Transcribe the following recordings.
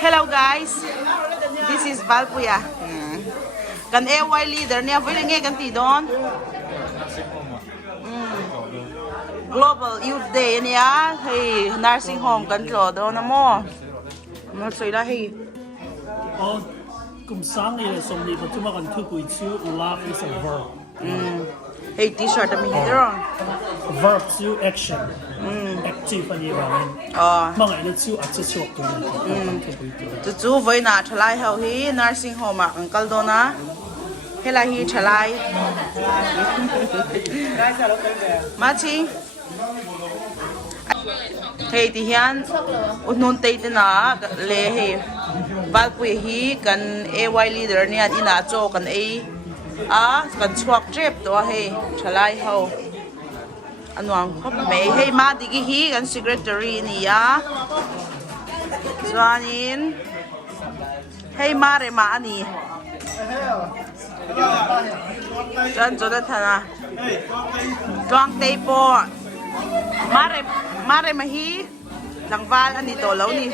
Hello guys, this is Valpuya. Kan AY leader niya, pwede nga kan tidon. Global Youth Day niya, hey nursing home kan tlo do na mo. Mo sui la hey. Oh, kum sang ye som ni pa tuma kan thu kui chu laugh is a verb. Hey t-shirt mi hidro. Verb to action. Active ani ba men. Mang ai chu a chu chok tu. Chu voi na thalai hau hi nursing home a uncle do na. Hela hi thalai. Ma ching. Hey ti hian unnon te na le he Valpuya hi kan AY leader ni an ina cho kan kan chuak trip to he thalai ho anwang khop me hey ma digi hi kan secretary ni ya chuanin hey ma re ma ani chuan Jonathan chuang te po ma re ma hi langwal ani to lo ni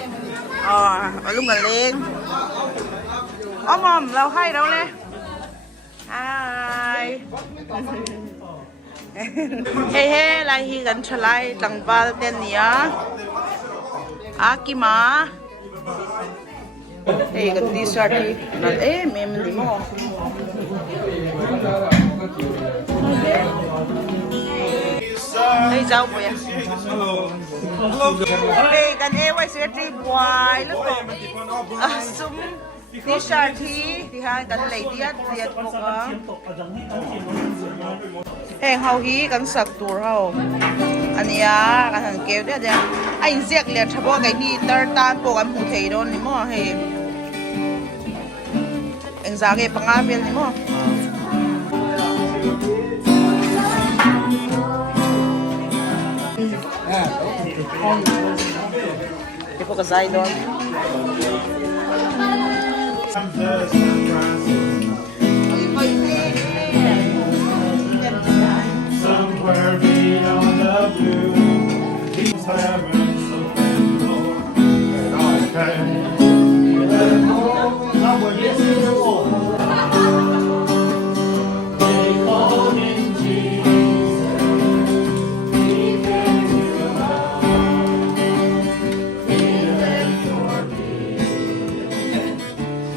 lungกันเลงmom เราให้เราเลย Hi hey lai hi kan thalai langwal ten nia akima hey kan t-shirt hi nal mem ni mo hey zau po ya hey kan AY secretary boy look sum t-shirt hi dihan kan lei diat mo ka hey hau hi kan sak tur hau ania kan han keu dia ai ziak le thabo kai ni tar tan po kan hu thei don ni mo hey eng za ge panga bel ni mo Tipo ka zai don Somewhere beyond the blue, he's heaven so faithful, and I can let home. Now we're getting old. They call him Jesus. He can heal us. He let your peace.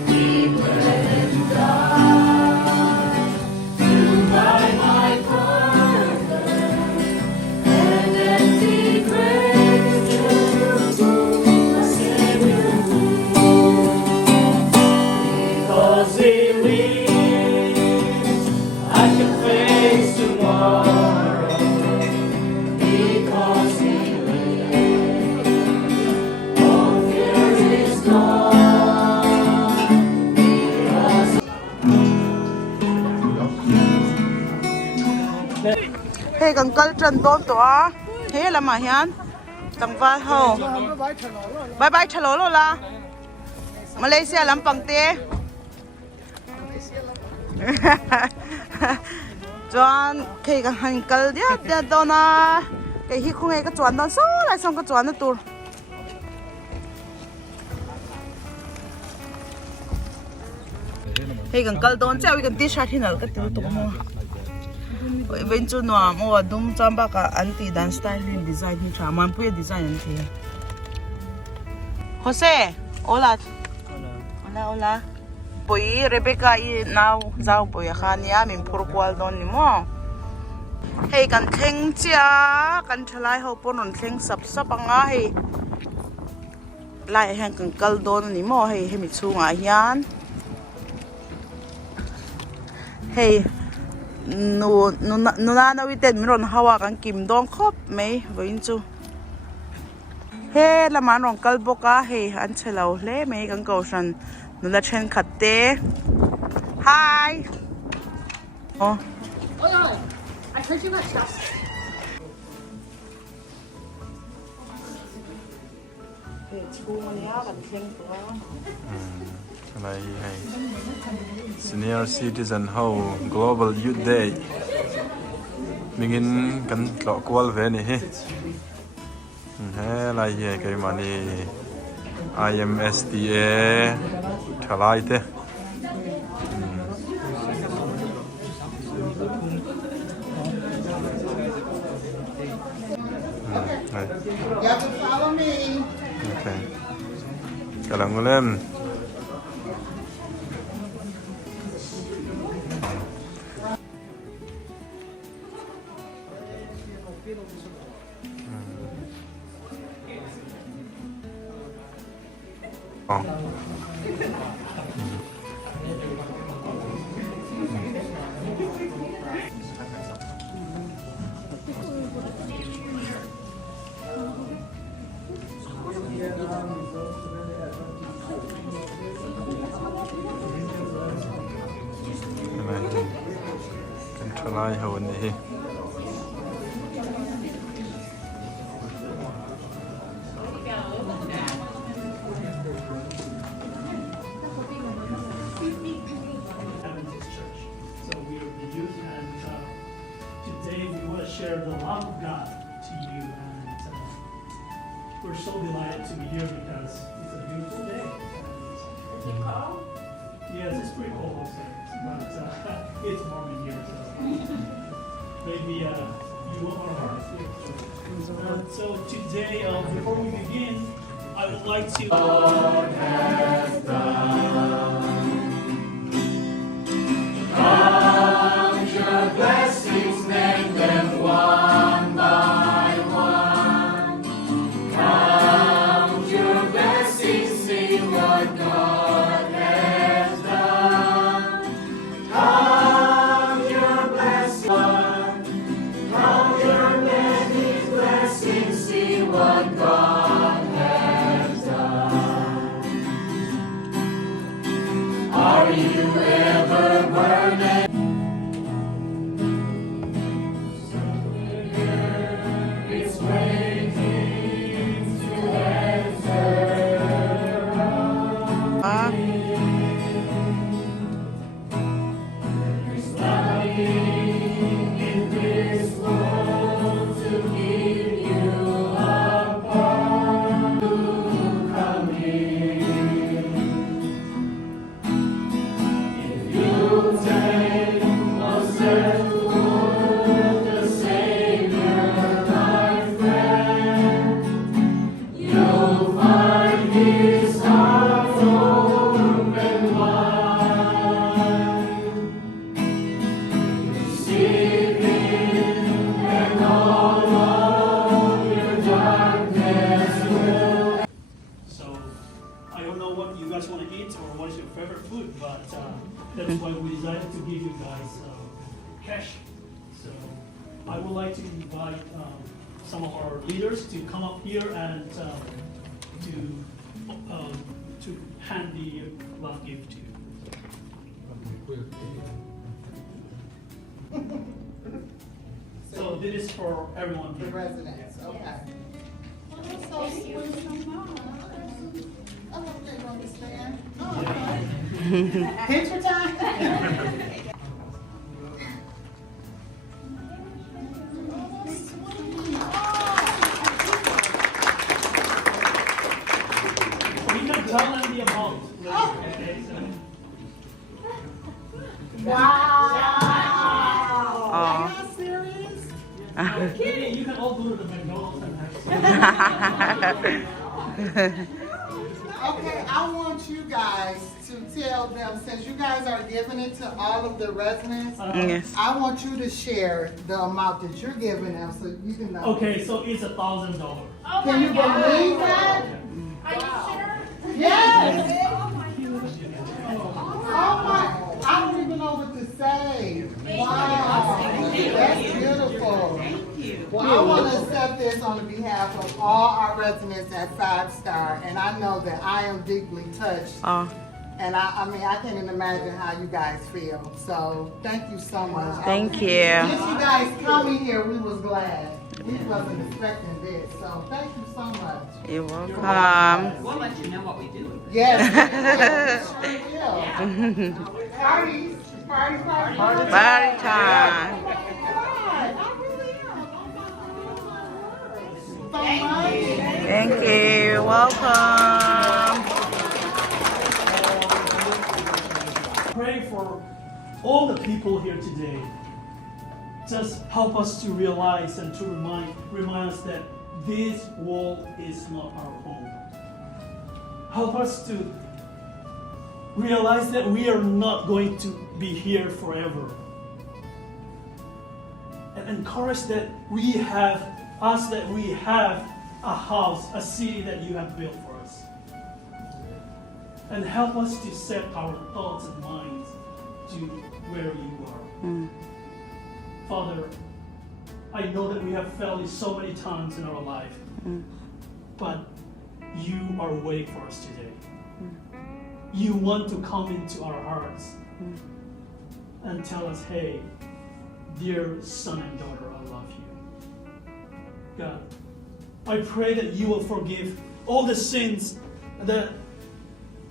He bled and died to buy my pardon and empty grave to a Savior because He lives, I can face tomorrow because He lives. All fear is gone because hey kan kal tran don to hey lama hian tangwa ho bye bye thalo lo la Malaysia lampang te chuan khei kan han kal dia dona cái hi khung cái chuan don so lại xong cái chuan na tur hey kan kal don chau kan t-shirt hinal ka tu to mo bên chỗ nào mua đúng trăm bạc cả anti dance style design thì chả mang bữa design anh chị Jose hola hola bui Rebecca i now zau bui khania min purkwal don ni mo hey kan theng chia kan thalai ho ponon theng sap anga hey lai hang kan kal don ni mo hey mi chunga hian hey nu na wi ten miron hawa kan kim dong khop mai voin chu he lama rong kal boka he an chelo hle mai kan ko san nu la chen khatte hi oh I heard you got stuff hey chu nia kan theng to Thalai hay Senior Citizen Ho Global Youth Day Mingin kan tlo kwal ve ni hi he lai ye kai mani IMSDA Thalai te You have to follow me. Okay. Kala mo len. Oh. Kan Thalai hồn này. Share the love of God to you, and we're so delighted to be here because it's a beautiful day. Yes, it's pretty cold outside, but it's warm in here, so maybe you warm our hearts. So today, before we begin, I would like to. God has done. Count your blessings, name them one by one. Count your blessings, see what God has done. Count your blessings, count your many blessings, see what God has done. Are you ever burdened? That's why we decided to give you guys cash. So I would like to invite some of our leaders to come up here and to hand the love gift to you. So this is for everyone here. The residents, okay. Picture time. We can tell them the amount later, okay? Wow. Are you serious? Okay, you can all go to the McDonald's and have Okay, I want you guys to tell them, since you guys are giving it to all of the residents, Yes. I want you to share the amount that you're giving them so you can know. Okay, so it's $1,000. Can you believe that? Are you sure? Yes. Oh my, I don't even know what to say. Wow, that's beautiful. Well, I want to accept this on behalf of all our residents at 5 Star, and I know that I am deeply touched. And I mean, I can't even imagine how you guys feel. So thank you so much. Thank you. Just you guys coming here, we was glad. We wasn't expecting this, so thank you so much. You're welcome. We'll let you know what we do. Yes. Sure will. Parties. Party time. Party time. Oh my God, I really am. Oh my God. So much. Thank you. Welcome. for all the people here today. Just help us to realize and to remind us that this world is not our home. Help us to realize that we are not going to be here forever. And encourage that we have a house, a city that you have built for us. And help us to set our thoughts and minds to where you are. Father, I know that we have failed you so many times in our life, but you are waiting for us today. You want to come into our hearts and tell us, hey, dear son and daughter, I love you. God, I pray that you will forgive all the sins, the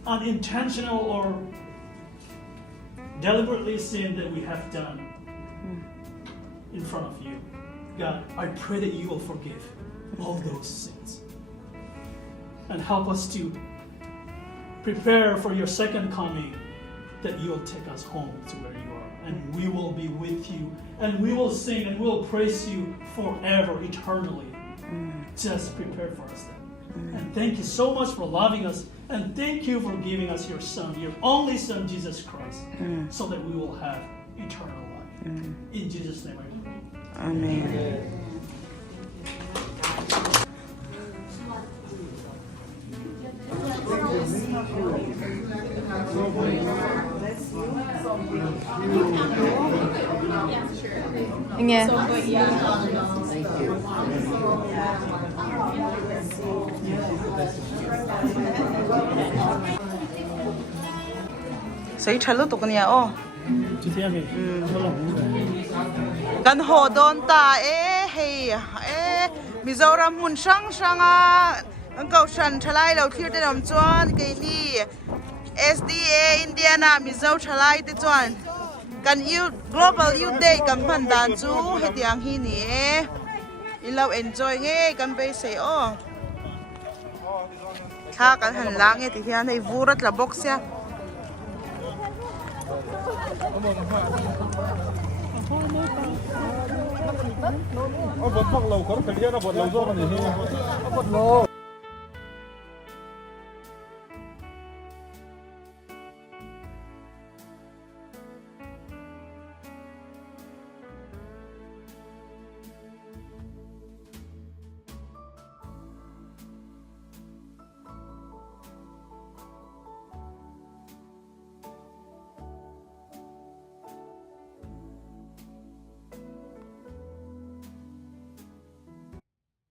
unintentional or deliberately sin that we have done in front of you. God, I pray that you will forgive all those sins and help us to prepare for your second coming, that you will take us home to where you are, and we will be with you, and we will sing and we will praise you forever, eternally. Just prepare for us then. And thank you so much for loving us, and thank you for giving us your son, your only son, Jesus Christ, so that we will have eternal life. In Jesus' name I pray. Amen. Nghe. Say chalo to kanya oh. Chitiame. Kan ho don ta hey Mizoram hun sang sanga ang kau san Thalai lo thir te dom chuan ke ni SDA Indiana Mizo Thalai te chuan kan you global youth day kan phan dan chu hetiang hi ni in lo enjoy nge kan be say oh tha kan han lang ti hian nei vurat la box ya bột bóc lầu có cái gì nó bột lầu do mà gì bột lầu